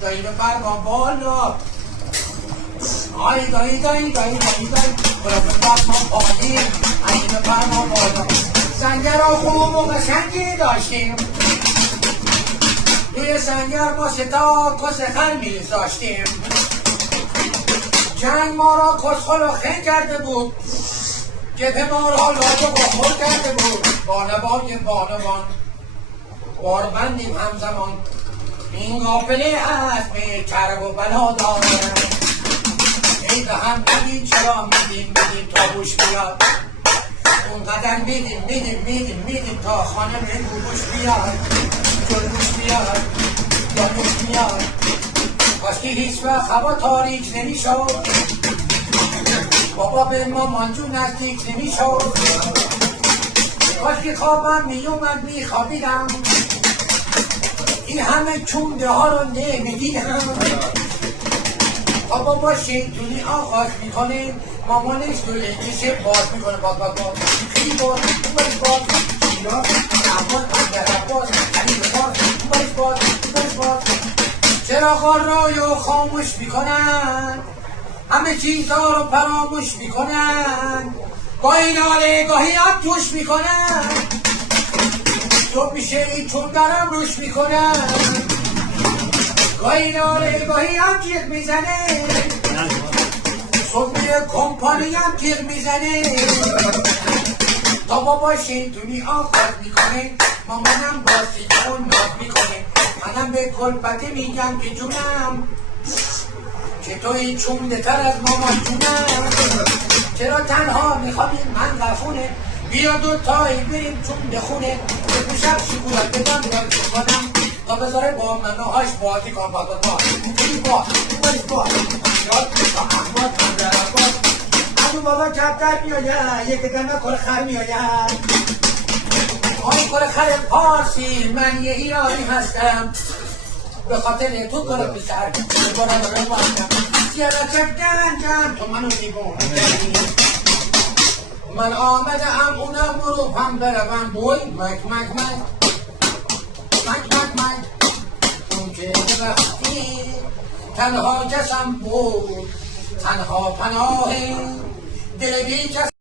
دایی بفرما بالا آی دایی برو بفرما پایین ای بفرما بالا سنگر را خوب و قشنگی داشتیم روی سنگر ما ستا کس خل می‌ذاشتیم جنگ ما را کسخل و خن کرده بود جبهه ما را لاجه و خور کرده بود بانوان باربندیم همزمان این قافله از به کرب و بلا دارم ای به هم بدین چرا میدیم تا بوش بیاد اونقدر میدیم تا خانه به بوش بیاد جلوش بیاد کاش که هیچ وقت هوا تاریک نمیشد بابا به مامان جون نزدیک نمیشد کاش که خوابم میومد میخوابیدم این همه چونده ها رو نمیدیدم بابا با شیطونی آغاز میکنه مامانش دوله کشه باز میکنه باز خیلی باز چیرا اما پندره باز چراغا رو خاموش میکنن همه چیزها رو فراموش میکنن گاهی ناله گاهی هم توش میکنن تو میشه این چون درم روش میکنن گاهی ناله گاهی هم جیغ میزنه صبح کمپانی هم جیغ میزنه تا بابا شیطونی آغاز میکنه مامانم بازی کن ناز میکنه منم به کلپتی میگم که جونم که توی چونده تر از مامان جونم چرا تنها میخوابیم من رفونه بیا دو تایی بریم چونده خونه به شب شکولت بدم کنم تا بذاره با منوهاش بازی کن با ادو بابا کبتر میاید یک دمه کل خر میاید آی کل خر پارسی من یه ایرانی هستم به خاطر تو کل پسر بارم رو باشم سیارا چک جنجم تو منو دیبون من آمدم اونم بروفم بروم بوی مک اون که وقتی تنها کسم بود تنها پناه دل بی کس